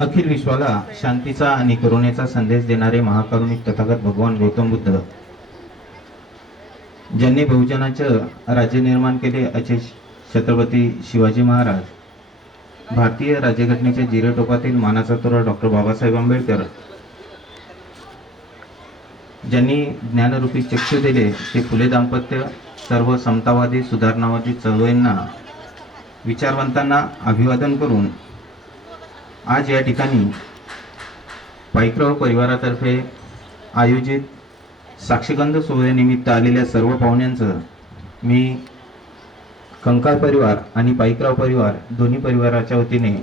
अखिल विश्वाला शांतीचा आणि करुणेचा संदेश देणारे महाकारुणिक तथागत भगवान गौतम बुद्ध. ज्यांनी बहुजनाचं राज्य निर्माण केले असे छत्रपती शिवाजी महाराज. भारतीय राज्यघटनेच्या जिरेटोकातील मानाचा तोरा डॉक्टर बाबासाहेब आंबेडकर. ज्यांनी ज्ञानरूपी चक्षु दिले ते फुले दाम्पत्य सर्व समतावादी सुधारणावादी चळवळींना विचारवंतांना अभिवादन करून आज या ठिकाणी पाईकराव परिवारातर्फे आयोजित साक्षीगंध सोहळ्यानिमित्त आलेल्या सर्व पाहुण्यांचं मी कंकाळ परिवार आणि पाईकराव परिवार दोन्ही परिवाराच्या वतीने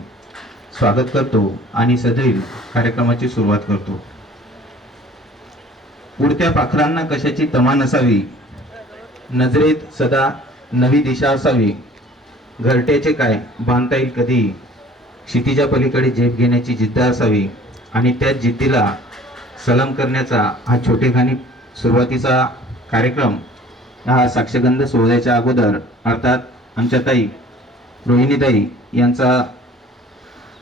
स्वागत करतो आणि सदैव कार्यक्रमाची सुरुवात करतो. उडत्या पाखरांना कशाची तमा नसावी? नजरेत सदा नवी दिशा असावी. घरट्याचे काय बांधता येईल कधी? क्षितिजा पलीकडे झेप घेण्याची जिद्द असावी आणि त्या जिद्दीला सलाम करण्याचा हा छोटेखानी सुरुवातीचा कार्यक्रम हा साक्षगंध सोहळ्याच्या अगोदर अर्थात आमच्या ताई रोहिणीताई यांचा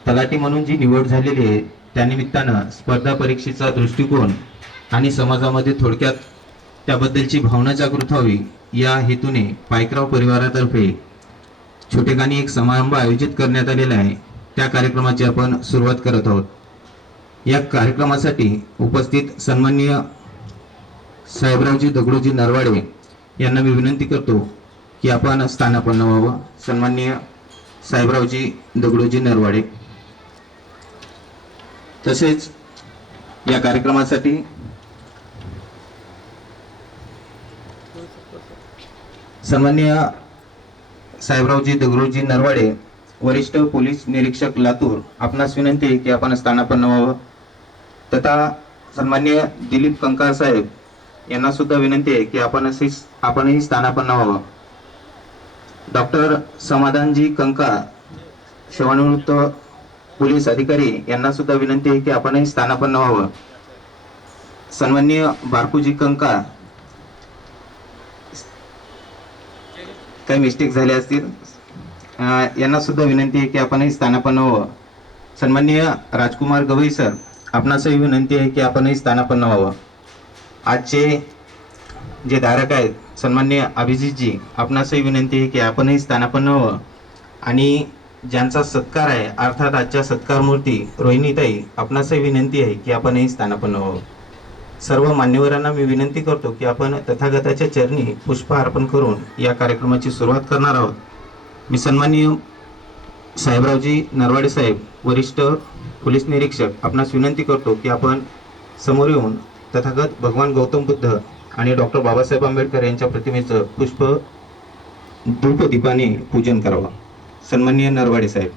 तलाठी म्हणून जी निवड झालेली आहे त्यानिमित्तानं स्पर्धा परीक्षेचा दृष्टिकोन आणि समाजामध्ये थोडक्यात त्याबद्दलची भावना जागृत व्हावी या हेतूने पायकराव परिवारातर्फे छोटेखानी एक समारंभ आयोजित करण्यात आलेला आहे. त्या कार्यक्रमाची आपण सुरुवात करत आहोत. या कार्यक्रमासाठी उपस्थित सन्माननीय साहेबरावजी दगडूजी नरवाडे यांना मी विनंती करतो की आपण स्थानापन्न व्हावं. सन्माननीय साहेबरावजी दगडूजी नरवाडे. तसेच या कार्यक्रमासाठी सन्माननीय साहेबरावजी दगडूजी नरवाडे वरिष्ठ पोलीस निरीक्षक लातूर आपणास विनंती आहे की आपण स्थानापन्न व्हावं. तथा सन्मान्य दिलीप कंकार साहेब यांना सुद्धा विनंती आहे की आपण असे आपणही स्थानापन्न व्हावं. डॉक्टर समाधानजी कंकार सेवानिवृत्त पोलीस अधिकारी यांना सुद्धा विनंती आहे की आपणही स्थानापन्न व्हावं. सन्मान्य बारकूजी कंकार काही मिस्टेक झाल्या असतील? यांना सुद्धा विनंती आहे की आपणही स्थानापन्न व्हावं. सन्माननीय राजकुमार गवई सर आपणासही विनंती आहे की आपणही स्थानापन्न व्हावं. आजचे जे धारक आहेत सन्मान्य अभिजितजी आपणासही विनंती आहे की आपणही स्थानापन्न व्हावं. आणि ज्यांचा सत्कार आहे अर्थात आजच्या सत्कार मूर्ती रोहिणीताई आपणासही विनंती आहे की आपणही स्थानापन्न व्हावं. सर्व मान्यवरांना मी विनंती करतो की आपण तथागताच्या चरणी पुष्प अर्पण करून या कार्यक्रमाची सुरुवात करणार आहोत. मी सन्माननीय साहेबरावजी नरवाडे साहेब वरिष्ठ पोलीस निरीक्षक आपणास विनंती करतो की आपण समोर येऊन तथागत भगवान गौतम बुद्ध आणि डॉक्टर बाबासाहेब आंबेडकर यांच्या प्रतिमेचं पुष्प धूपदीपाने पूजन करावं. सन्माननीय नरवाडे साहेब.